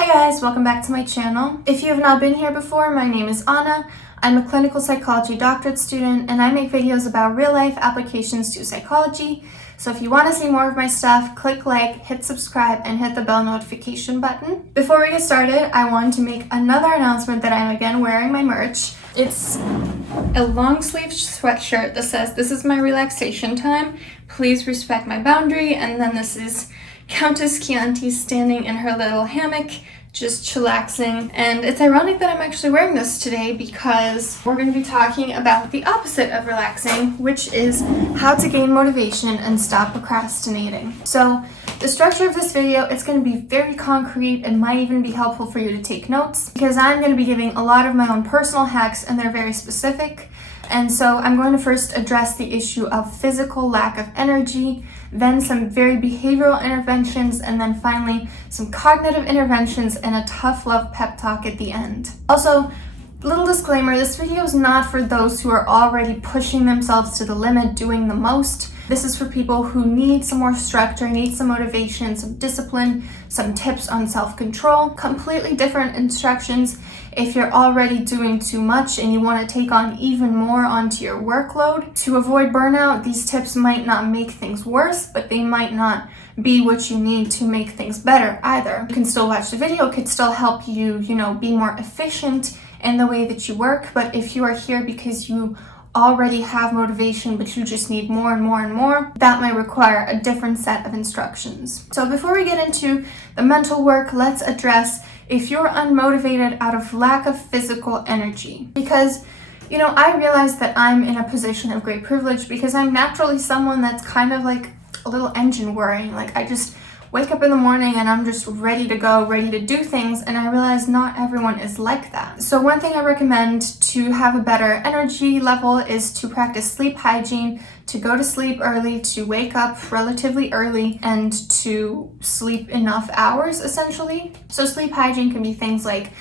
Hi guys, welcome back to my channel. If you have not been here before, my name is Anna. I'm a clinical psychology doctorate student and I make videos about real life applications to psychology. So if you want to see more of my stuff, click like, hit subscribe, and hit the bell notification button. Before we get started, I wanted to make another announcement that I'm again wearing my merch. It's a long sleeve sweatshirt that says, "This is my relaxation time. Please respect my boundary." And then this is Countess Chianti standing in her little hammock, just chillaxing. And it's ironic that I'm actually wearing this today because we're going to be talking about the opposite of relaxing, which is how to gain motivation and stop procrastinating. So the structure of this video, it's going to be very concrete and might even be helpful for you to take notes because I'm going to be giving a lot of my own personal hacks and they're very specific. And so I'm going to first address the issue of physical lack of energy, then some very behavioral interventions, and then finally some cognitive interventions and a tough love pep talk at the end. Also, little disclaimer, this video is not for those who are already pushing themselves to the limit, doing the most. This is for people who need some more structure, need some motivation, some discipline, some tips on self-control, completely different instructions if you're already doing too much and you want to take on even more onto your workload. To avoid burnout, these tips might not make things worse, but they might not be what you need to make things better either. You can still watch the video, it could still help you, be more efficient in the way that you work, but if you are here because you already have motivation but you just need more and more and more, that might require a different set of instructions. So before we get into the mental work, let's address if you're unmotivated out of lack of physical energy. Because I realize that I'm in a position of great privilege because I'm naturally someone that's kind of like a little engine whirring. Like I just wake up in the morning and I'm just ready to go, ready to do things, and I realize not everyone is like that. So one thing I recommend to have a better energy level is to practice sleep hygiene, to go to sleep early, to wake up relatively early, and to sleep enough hours essentially. So sleep hygiene can be things like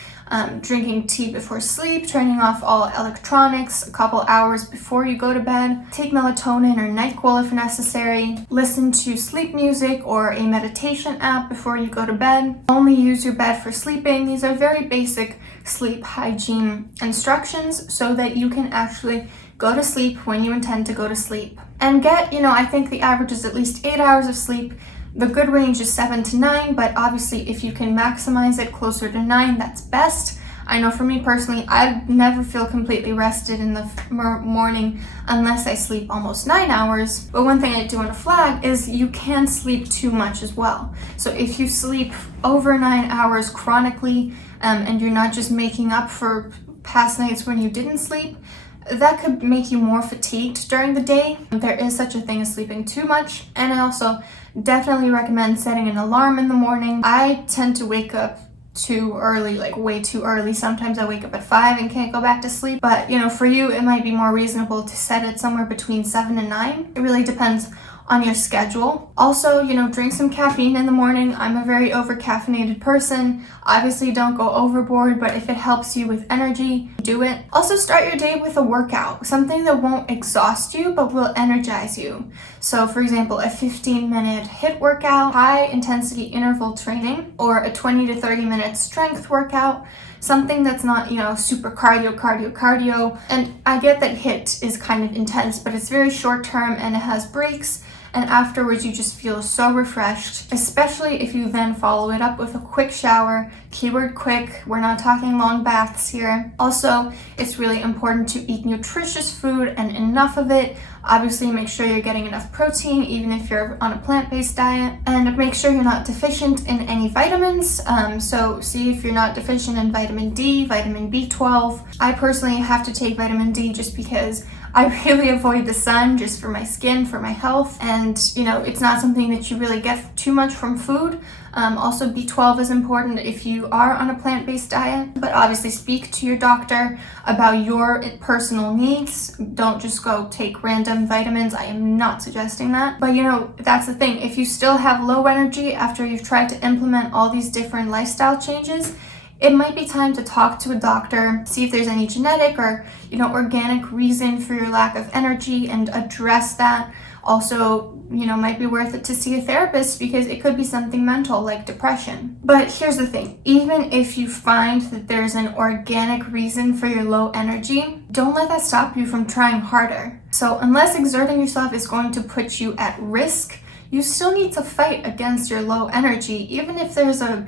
drinking tea before sleep, turning off all electronics a couple hours before you go to bed, take melatonin or NyQuil if necessary, listen to sleep music or a meditation app before you go to bed, only use your bed for sleeping. These are very basic sleep hygiene instructions so that you can actually go to sleep when you intend to go to sleep. And get, I think the average is at least 8 hours of sleep. The good range is 7 to 9, but obviously if you can maximize it closer to 9, that's best. I know for me personally, I never feel completely rested in the morning unless I sleep almost 9 hours. But one thing I do want to flag is you can sleep too much as well. So if you sleep over 9 hours chronically, and you're not just making up for past nights when you didn't sleep, that could make you more fatigued during the day. There is such a thing as sleeping too much. And I also definitely recommend setting an alarm in the morning. I tend to wake up too early, like way too early. Sometimes I wake up at 5 and can't go back to sleep. But for you, it might be more reasonable to set it somewhere between 7 and 9. It really depends on your schedule. Also, drink some caffeine in the morning. I'm a very over-caffeinated person. Obviously, don't go overboard, but if it helps you with energy, do it. Also, start your day with a workout, something that won't exhaust you, but will energize you. So, for example, a 15-minute HIIT workout, high-intensity interval training, or a 20 to 30-minute strength workout, something that's not, super cardio. And I get that HIIT is kind of intense, but it's very short term and it has breaks. And afterwards you just feel so refreshed, especially if you then follow it up with a quick shower. Keyword quick, we're not talking long baths here. Also, it's really important to eat nutritious food and enough of it. Obviously, make sure you're getting enough protein, even if you're on a plant-based diet, and make sure you're not deficient in any vitamins. So see if you're not deficient in vitamin D, vitamin B12. I personally have to take vitamin D just because I really avoid the sun just for my skin, for my health, and it's not something that you really get too much from food. Also, B12 is important if you are on a plant-based diet, but obviously speak to your doctor about your personal needs. Don't just go take random vitamins. I am not suggesting that. But that's the thing. If you still have low energy after you've tried to implement all these different lifestyle changes, it might be time to talk to a doctor, see if there's any genetic or organic reason for your lack of energy and address that. Also, might be worth it to see a therapist because it could be something mental like depression. But here's the thing, even if you find that there's an organic reason for your low energy, don't let that stop you from trying harder. So unless exerting yourself is going to put you at risk, you still need to fight against your low energy, even if there's a,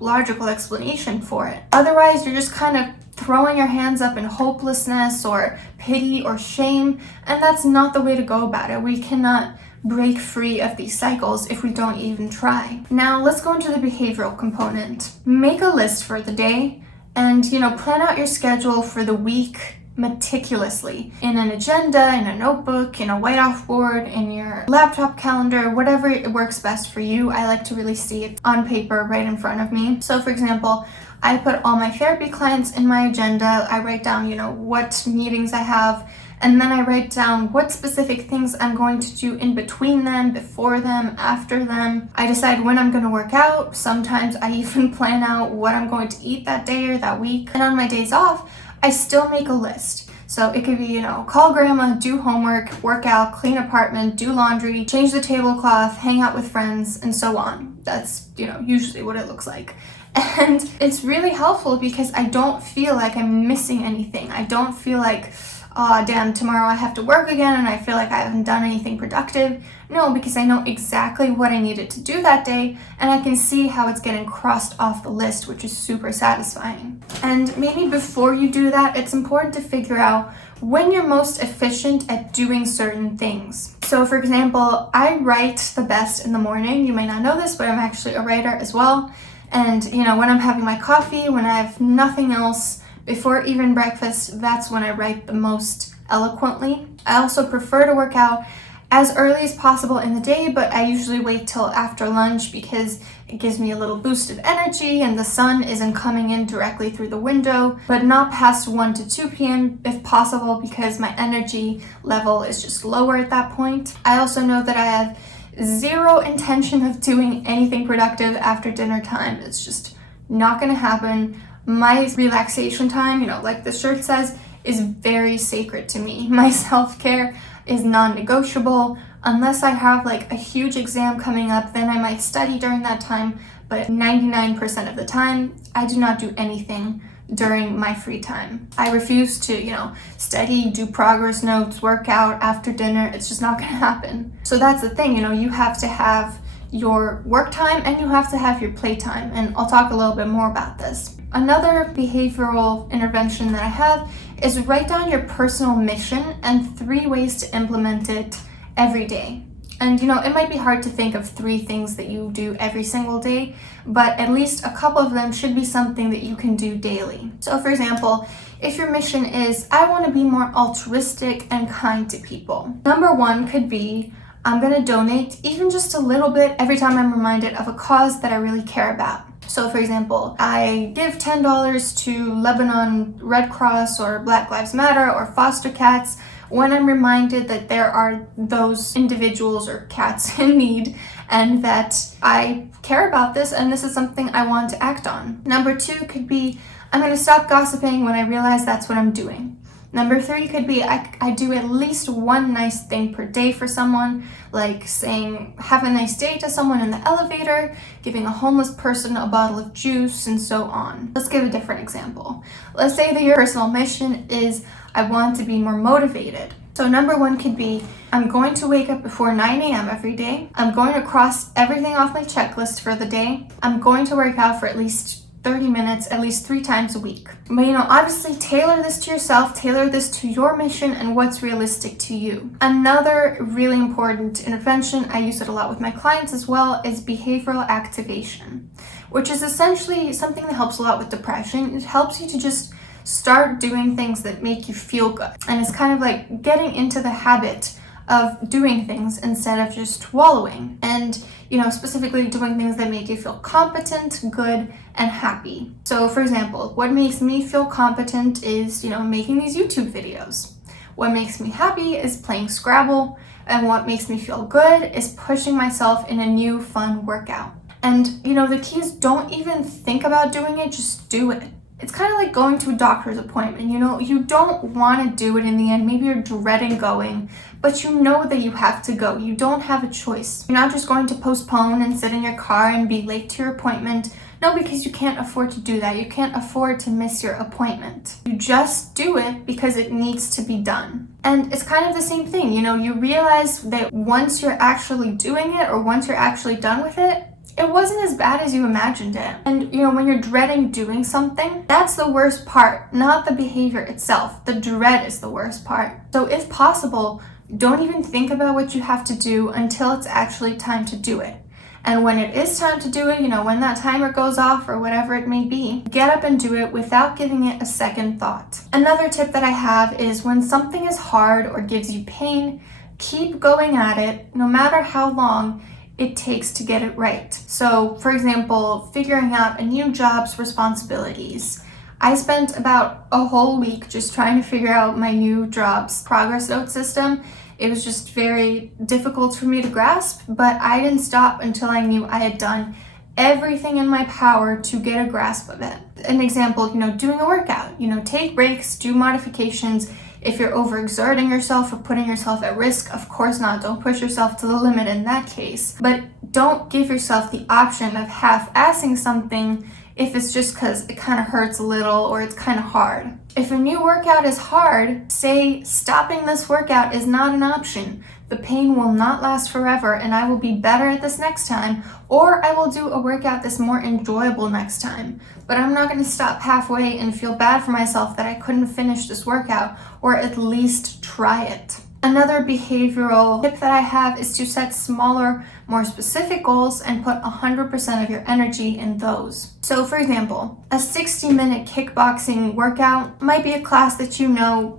logical explanation for it. Otherwise, you're just kind of throwing your hands up in hopelessness or pity or shame, and that's not the way to go about it. We cannot break free of these cycles if we don't even try. Now, let's go into the behavioral component. Make a list for the day and, plan out your schedule for the week meticulously in an agenda, in a notebook, in a white-off board, in your laptop calendar, whatever works best for you. I like to really see it on paper right in front of me. So for example, I put all my therapy clients in my agenda. I write down, what meetings I have, and then I write down what specific things I'm going to do in between them, before them, after them. I decide when I'm going to work out. Sometimes I even plan out what I'm going to eat that day or that week. And on my days off, I still make a list. So it could be, call grandma, do homework, work out, clean apartment, do laundry, change the tablecloth, hang out with friends, and so on. That's, usually what it looks like. And it's really helpful because I don't feel like I'm missing anything. I don't feel like, oh, damn, tomorrow I have to work again and I feel like I haven't done anything productive. No, because I know exactly what I needed to do that day and I can see how it's getting crossed off the list, which is super satisfying. And maybe before you do that, it's important to figure out when you're most efficient at doing certain things. So for example, I write the best in the morning. You may not know this, but I'm actually a writer as well. And, when I'm having my coffee, when I have nothing else, before even breakfast, that's when I write the most eloquently. I also prefer to work out as early as possible in the day, but I usually wait till after lunch because it gives me a little boost of energy and the sun isn't coming in directly through the window, but not past 1 to 2 p.m. if possible because my energy level is just lower at that point. I also know that I have zero intention of doing anything productive after dinner time. It's just not going to happen. My relaxation time, like the shirt says, is very sacred to me. My self-care is non-negotiable. Unless I have like a huge exam coming up, then I might study during that time. But 99% of the time, I do not do anything during my free time. I refuse to, study, do progress notes, work out after dinner. It's just not going to happen. So that's the thing, you have to have your work time and you have to have your playtime. And I'll talk a little bit more about this. Another behavioral intervention that I have is write down your personal mission and 3 ways to implement it every day. And it might be hard to think of 3 things that you do every single day, but at least a couple of them should be something that you can do daily. So for example, if your mission is, I want to be more altruistic and kind to people. Number 1 could be, I'm going to donate even just a little bit every time I'm reminded of a cause that I really care about. So for example, I give $10 to Lebanon Red Cross or Black Lives Matter or foster cats when I'm reminded that there are those individuals or cats in need and that I care about this and this is something I want to act on. Number 2 could be, I'm going to stop gossiping when I realize that's what I'm doing. Number 3 could be, I do at least 1 nice thing per day for someone, like saying, have a nice day to someone in the elevator, giving a homeless person a bottle of juice, and so on. Let's give a different example. Let's say that your personal mission is, I want to be more motivated. So number 1 could be, I'm going to wake up before 9 a.m. every day. I'm going to cross everything off my checklist for the day. I'm going to work out for at least 30 minutes, at least 3 times a week. But obviously tailor this to yourself, tailor this to your mission and what's realistic to you. Another really important intervention, I use it a lot with my clients as well, is behavioral activation, which is essentially something that helps a lot with depression. It helps you to just start doing things that make you feel good. And it's kind of like getting into the habit of doing things instead of just wallowing. And specifically doing things that make you feel competent, good, and happy. So for example, what makes me feel competent is, making these YouTube videos. What makes me happy is playing Scrabble. And what makes me feel good is pushing myself in a new fun workout. And the key is don't even think about doing it, just do it. It's kind of like going to a doctor's appointment. You don't want to do it in the end. Maybe you're dreading going, but you know that you have to go. You don't have a choice. You're not just going to postpone and sit in your car and be late to your appointment. No, because you can't afford to do that. You can't afford to miss your appointment. You just do it because it needs to be done. And it's kind of the same thing. You realize that once you're actually doing it or once you're actually done with it, it wasn't as bad as you imagined it. And when you're dreading doing something, that's the worst part, not the behavior itself. The dread is the worst part. So if possible, don't even think about what you have to do until it's actually time to do it. And when it is time to do it, when that timer goes off or whatever it may be, get up and do it without giving it a second thought. Another tip that I have is when something is hard or gives you pain, keep going at it no matter how long it takes to get it right. So, for example, figuring out a new job's responsibilities. I spent about a whole week just trying to figure out my new job's progress note system. It was just very difficult for me to grasp, but I didn't stop until I knew I had done everything in my power to get a grasp of it. An example, doing a workout, take breaks, do modifications. If you're overexerting yourself or putting yourself at risk, of course not. Don't push yourself to the limit in that case. But don't give yourself the option of half-assing something if it's just because it kind of hurts a little or it's kind of hard. If a new workout is hard, say stopping this workout is not an option. The pain will not last forever and I will be better at this next time, or I will do a workout that's more enjoyable next time. But I'm not going to stop halfway and feel bad for myself that I couldn't finish this workout, or at least try it. Another behavioral tip that I have is to set smaller, more specific goals and put 100% of your energy in those. So for example, a 60-minute kickboxing workout might be a class that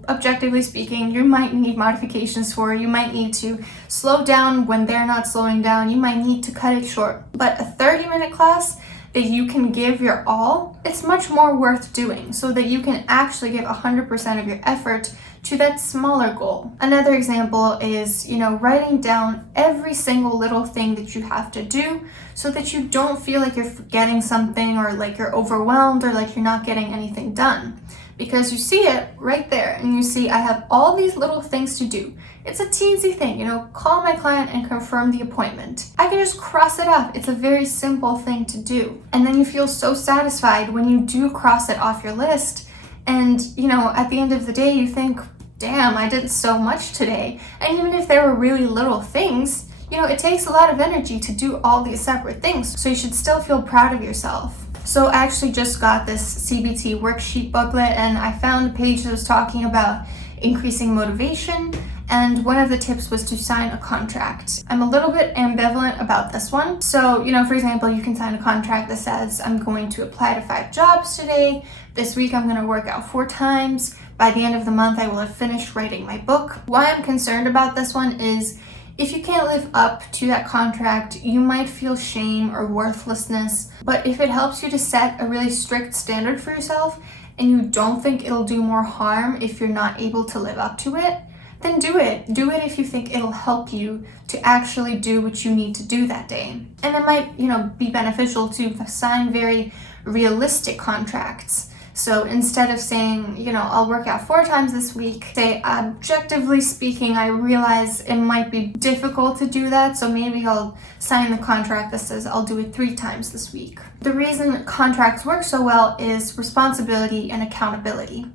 objectively speaking, you might need modifications for. You might need to slow down when they're not slowing down. You might need to cut it short. But a 30-minute class that you can give your all, it's much more worth doing so that you can actually give 100% of your effort to that smaller goal. Another example is, writing down every single little thing that you have to do so that you don't feel like you're forgetting something or like you're overwhelmed or like you're not getting anything done. Because you see it right there and you see I have all these little things to do. It's a teensy thing, call my client and confirm the appointment. I can just cross it off. It's a very simple thing to do. And then you feel so satisfied when you do cross it off your list. And, at the end of the day, you think, damn, I did so much today. And even if there were really little things, it takes a lot of energy to do all these separate things. So you should still feel proud of yourself. So I actually just got this CBT worksheet booklet and I found a page that was talking about increasing motivation. And one of the tips was to sign a contract. I'm a little bit ambivalent about this one. So, for example, you can sign a contract that says, I'm going to apply to 5 jobs today. This week, I'm going to work out 4 times. By the end of the month, I will have finished writing my book. Why I'm concerned about this one is if you can't live up to that contract, you might feel shame or worthlessness. But if it helps you to set a really strict standard for yourself and you don't think it'll do more harm if you're not able to live up to it, then do it. Do it if you think it'll help you to actually do what you need to do that day. And it might, be beneficial to sign very realistic contracts. So instead of saying, I'll work out 4 times this week, say, objectively speaking, I realize it might be difficult to do that, so maybe I'll sign the contract that says I'll do it 3 times this week. The reason contracts work so well is responsibility and accountability.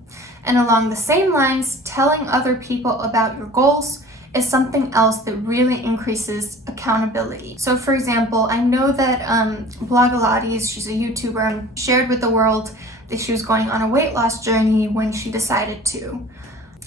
And along the same lines, telling other people about your goals is something else that really increases accountability. So for example, I know that Blogilates, she's a YouTuber, shared with the world that she was going on a weight loss journey when she decided to.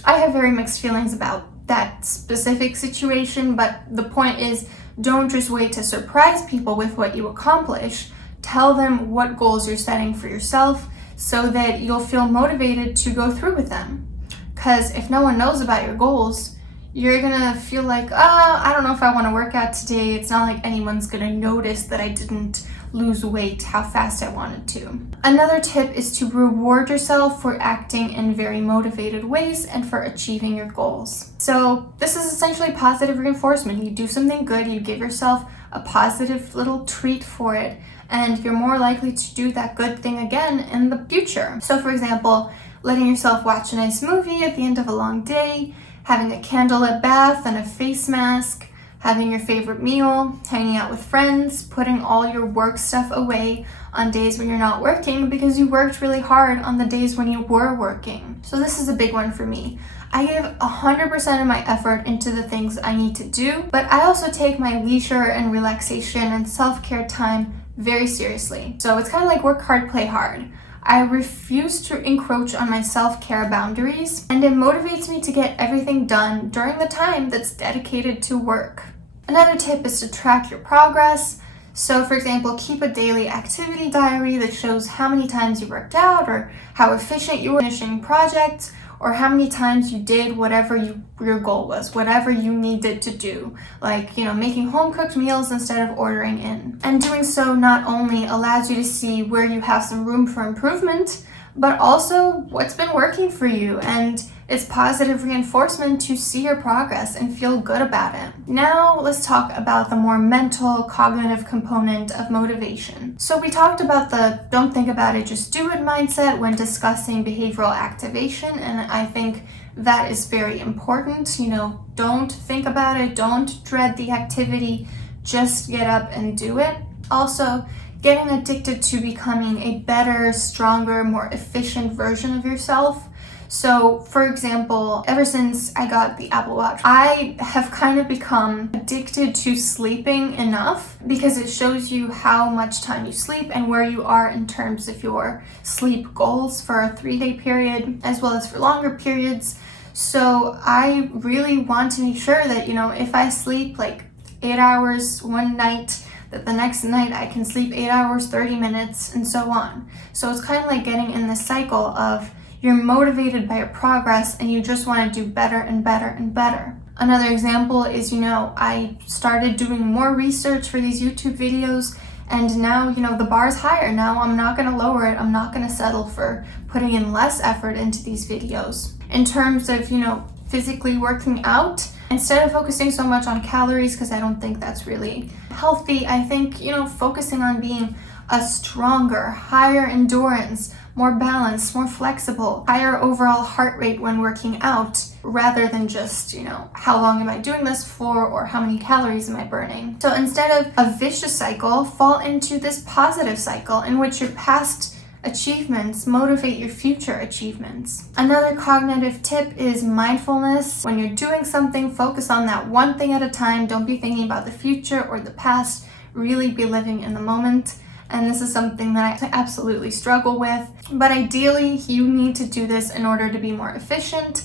I have very mixed feelings about that specific situation, but the point is, don't just wait to surprise people with what you accomplish. Tell them what goals you're setting for yourself so that you'll feel motivated to go through with them. Because if no one knows about your goals, you're gonna feel like, I don't know if I want to work out today. It's not like anyone's gonna notice that I didn't lose weight how fast I wanted to. Another tip is to reward yourself for acting in very motivated ways and for achieving your goals. So this is essentially positive reinforcement. You do something good, you give yourself a positive little treat for it, and you're more likely to do that good thing again in the future. So for example, letting yourself watch a nice movie at the end of a long day, having a candlelit bath and a face mask, having your favorite meal, hanging out with friends, putting all your work stuff away on days when you're not working because you worked really hard on the days when you were working. So this is a big one for me. I give 100% of my effort into the things I need to do, but I also take my leisure and relaxation and self-care time very seriously. So it's kind of like work hard, play hard. I refuse to encroach on my self-care boundaries, and it motivates me to get everything done during the time that's dedicated to work. Another tip is to track your progress. So for example, keep a daily activity diary that shows how many times you worked out or how efficient you were finishing projects, or how many times you did whatever your goal was, whatever you needed to do, like, making home-cooked meals instead of ordering in. And doing so not only allows you to see where you have some room for improvement, but also what's been working for you, and it's positive reinforcement to see your progress and feel good about it. Now let's talk about the more mental, cognitive component of motivation. So we talked about the don't think about it, just do it mindset when discussing behavioral activation, and I think that is very important. Don't think about it, don't dread the activity, just get up and do it. Also, getting addicted to becoming a better, stronger, more efficient version of yourself. So, for example, ever since I got the Apple Watch, I have kind of become addicted to sleeping enough because it shows you how much time you sleep and where you are in terms of your sleep goals for a 3-day period as well as for longer periods. So I really want to make sure that, if I sleep like 8 hours one night, that the next night I can sleep 8 hours, 30 minutes, and so on. So it's kind of like getting in the cycle of you're motivated by your progress and you just want to do better and better and better. Another example is, I started doing more research for these YouTube videos, and now, the bar is higher. Now I'm not going to lower it. I'm not going to settle for putting in less effort into these videos. In terms of, physically working out, instead of focusing so much on calories, because I don't think that's really healthy, I think, focusing on being a stronger, higher endurance, more balanced, more flexible, higher overall heart rate when working out, rather than just, how long am I doing this for or how many calories am I burning? So instead of a vicious cycle, fall into this positive cycle in which your past achievements motivate your future achievements. Another cognitive tip is mindfulness. When you're doing something, focus on that one thing at a time. Don't be thinking about the future or the past. Really be living in the moment. And this is something that I absolutely struggle with. But ideally, you need to do this in order to be more efficient,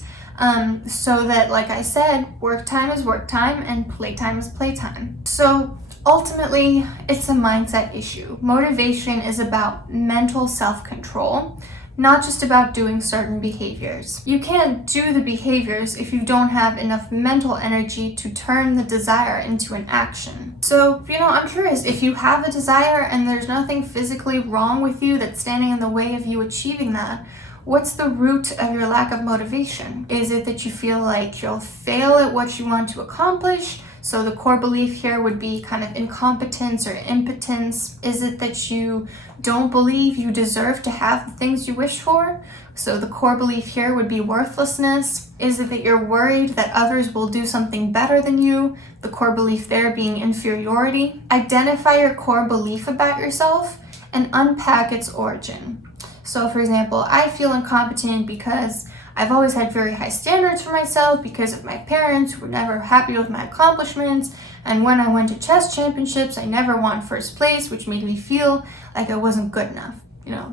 so that, like I said, work time is work time and playtime is playtime. So ultimately, it's a mindset issue. Motivation is about mental self-control, not just about doing certain behaviors. You can't do the behaviors if you don't have enough mental energy to turn the desire into an action. So, I'm curious, if you have a desire and there's nothing physically wrong with you that's standing in the way of you achieving that, what's the root of your lack of motivation? Is it that you feel like you'll fail at what you want to accomplish? So the core belief here would be kind of incompetence or impotence. Is it that you don't believe you deserve to have the things you wish for? So the core belief here would be worthlessness. Is it that you're worried that others will do something better than you? The core belief there being inferiority. Identify your core belief about yourself and unpack its origin. So for example, I feel incompetent because I've always had very high standards for myself because of my parents who were never happy with my accomplishments. And when I went to chess championships, I never won first place, which made me feel like I wasn't good enough.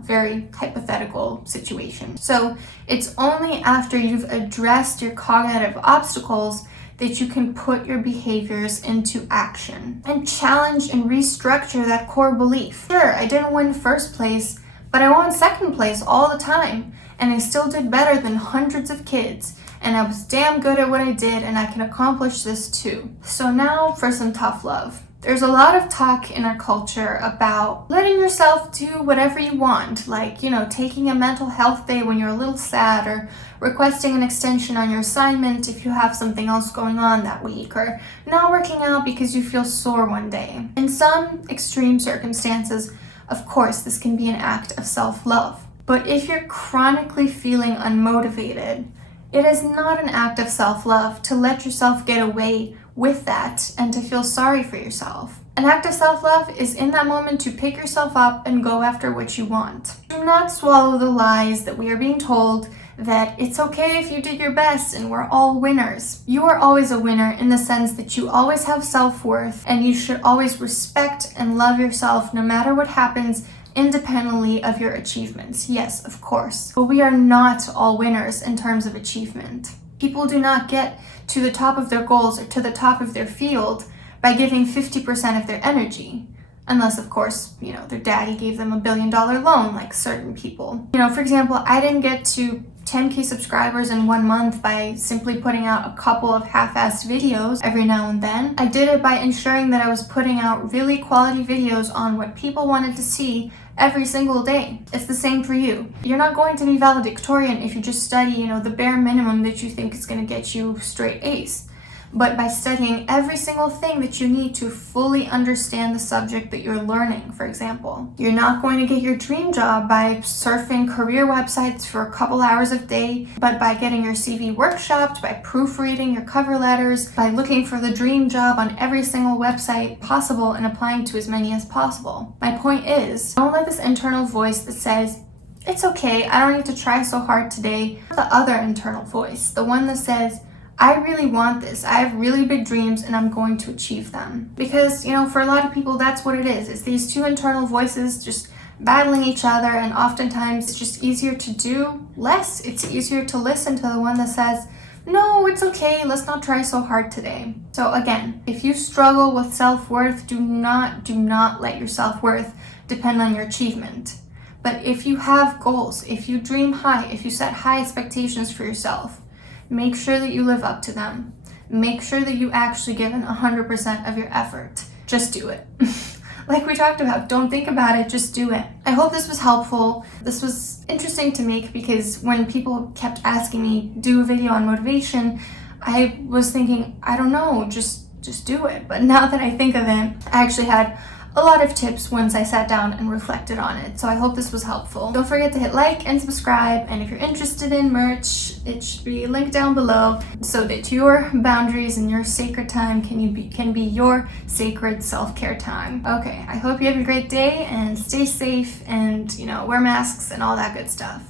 Very hypothetical situation. So it's only after you've addressed your cognitive obstacles that you can put your behaviors into action and challenge and restructure that core belief. Sure, I didn't win first place, but I won second place all the time. And I still did better than hundreds of kids, and I was damn good at what I did, and I can accomplish this too. So now for some tough love. There's a lot of talk in our culture about letting yourself do whatever you want, like, taking a mental health day when you're a little sad, or requesting an extension on your assignment if you have something else going on that week, or not working out because you feel sore one day. In some extreme circumstances, of course, this can be an act of self-love. But if you're chronically feeling unmotivated, it is not an act of self-love to let yourself get away with that and to feel sorry for yourself. An act of self-love is in that moment to pick yourself up and go after what you want. Do not swallow the lies that we are being told that it's okay if you did your best and we're all winners. You are always a winner in the sense that you always have self-worth and you should always respect and love yourself no matter what happens, independently of your achievements. Yes, of course. But we are not all winners in terms of achievement. People do not get to the top of their goals or to the top of their field by giving 50% of their energy. Unless, of course, their daddy gave them $1 billion loan, like certain people. For example, I didn't get to 10K subscribers in 1 month by simply putting out a couple of half-assed videos every now and then. I did it by ensuring that I was putting out really quality videos on what people wanted to see every single day. It's the same for you. You're not going to be valedictorian if you just study, the bare minimum that you think is going to get you straight A's. But by studying every single thing that you need to fully understand the subject that you're learning, for example. You're not going to get your dream job by surfing career websites for a couple hours a day, but by getting your CV workshopped, by proofreading your cover letters, by looking for the dream job on every single website possible and applying to as many as possible. My point is, don't let this internal voice that says, it's okay, I don't need to try so hard today, the other internal voice, the one that says, I really want this. I have really big dreams and I'm going to achieve them. Because, for a lot of people, that's what it is. It's these two internal voices just battling each other, and oftentimes it's just easier to do less. It's easier to listen to the one that says, no, it's okay, let's not try so hard today. So again, if you struggle with self-worth, do not let your self-worth depend on your achievement. But if you have goals, if you dream high, if you set high expectations for yourself, make sure that you live up to them. Make sure that you actually give in 100% of your effort. Just do it. Like we talked about, don't think about it, just do it. I hope this was helpful. This was interesting to make because when people kept asking me, do a video on motivation, I was thinking, I don't know, just do it. But now that I think of it, I actually had a lot of tips once I sat down and reflected on it. So I hope this was helpful. Don't forget to hit like and subscribe. And if you're interested in merch, it should be linked down below so that your boundaries and your sacred time can be your sacred self-care time. Okay, I hope you have a great day and stay safe and, wear masks and all that good stuff.